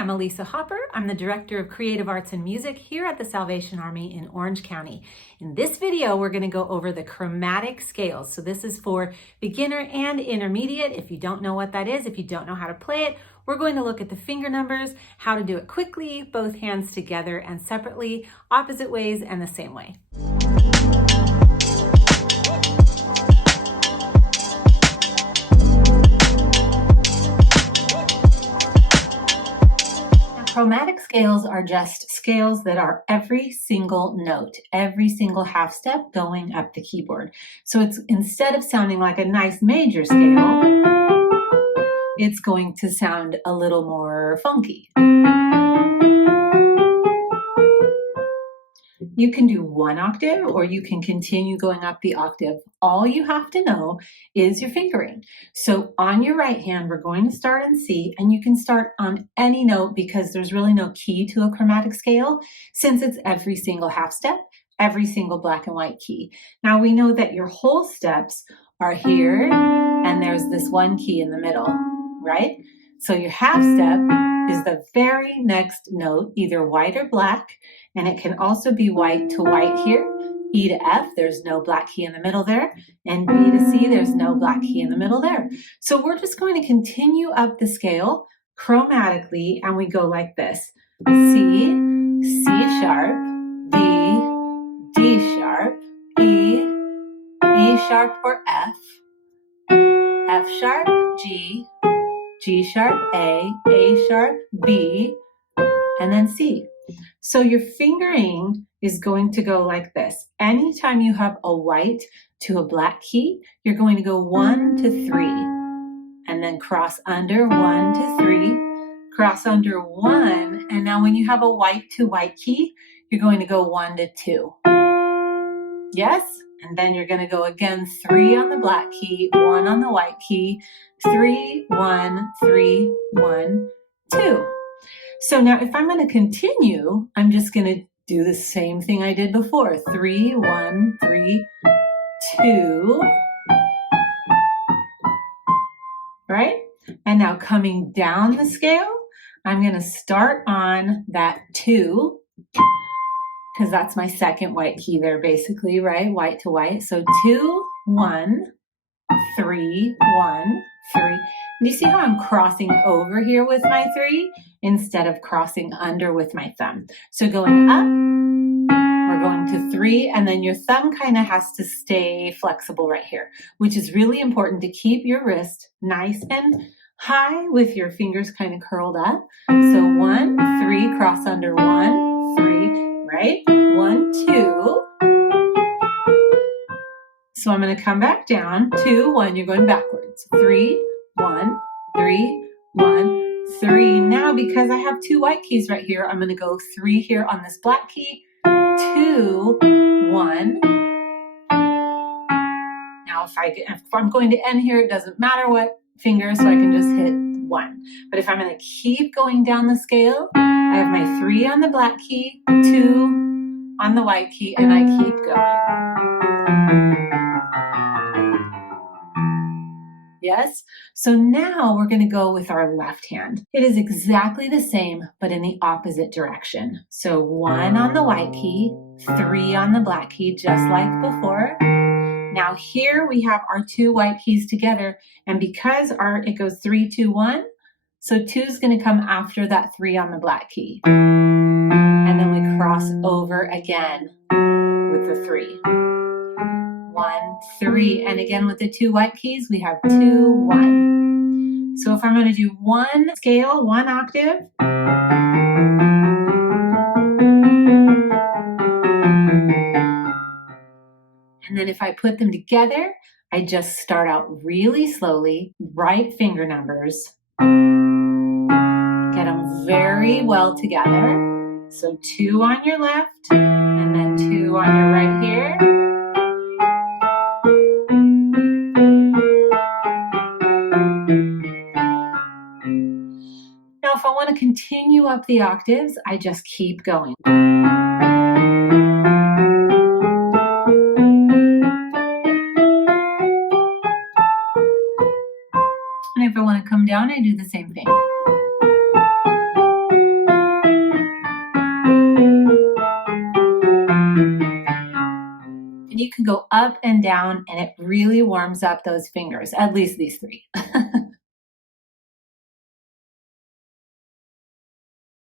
I'm Alisa Hopper. I'm the Director of Creative Arts and Music here at the Salvation Army in Orange County. In this video, we're going to go over the chromatic scales. So this is for beginner and intermediate. If you don't know what that is, if you don't know how to play it, we're going to look at the finger numbers, how to do it quickly, both hands together and separately, opposite ways and the same way. Chromatic scales are just scales that are every single note, every single half step going up the keyboard. So it's instead of sounding like a nice major scale, it's going to sound a little more funky. You can do one octave or you can continue going up the octave. All you have to know is your fingering. So on your right hand, we're going to start on C, and you can start on any note because there's really no key to a chromatic scale since it's every single half step, every single black and white key. Now we know that your whole steps are here and there's this one key in the middle, right? So your half step is the very next note, either white or black, and it can also be white to white here. E to F, there's no black key in the middle there, and B to C, there's no black key in the middle there. So we're just going to continue up the scale chromatically, and we go like this. C, C sharp, D, D sharp, E, E sharp or F, F sharp, G, G sharp, A sharp, B, and then C. So your fingering is going to go like this. Anytime you have a white to a black key, you're going to go 1 to 3, and then cross under 1 to 3, cross under 1, and now when you have a white to white key, you're going to go 1 to 2. Yes? And then you're going to go again 3 on the black key, 1 on the white key, 3, 1, 3, 1, 2. So now if I'm going to continue, I'm just going to do the same thing I did before. 3, 1, 3, 2. Right? And now coming down the scale, I'm going to start on that 2, because that's my second white key there basically, right? White to white. So 2, 1, 3, 1, 3. Do you see how I'm crossing over here with my 3 instead of crossing under with my thumb? So going up, we're going to 3, and then your thumb kind of has to stay flexible right here, which is really important to keep your wrist nice and high with your fingers kind of curled up. So 1, 3, cross under 1, 3, right? 1, 2. So I'm going to come back down, 2, 1, you're going backwards. 3, 1, 3, 1, 3. Now, because I have 2 white keys right here, I'm going to go 3 here on this black key, 2, 1. Now, if I'm going to end here, it doesn't matter what finger, so I can just hit 1. But if I'm going to keep going down the scale, I have my 3 on the black key, 2 on the white key, and I keep going. Yes? So now we're going to go with our left hand. It is exactly the same, but in the opposite direction. So 1 on the white key, 3 on the black key, just like before. Now here we have our 2 white keys together, and because it goes 3, 2, 1, so 2 is going to come after that 3 on the black key. And then we cross over again with the 3. 1, 3, and again with the 2 white keys, we have 2, 1. So if I'm going to do one scale, one octave, and then if I put them together, I just start out really slowly, right finger numbers, get them very well together. So 2 on your left, and then 2 on your right here. Now, if I want to continue up the octaves, I just keep going. And if I want to come down, I do the same thing. can go up and down, and it really warms up those fingers, at least these three.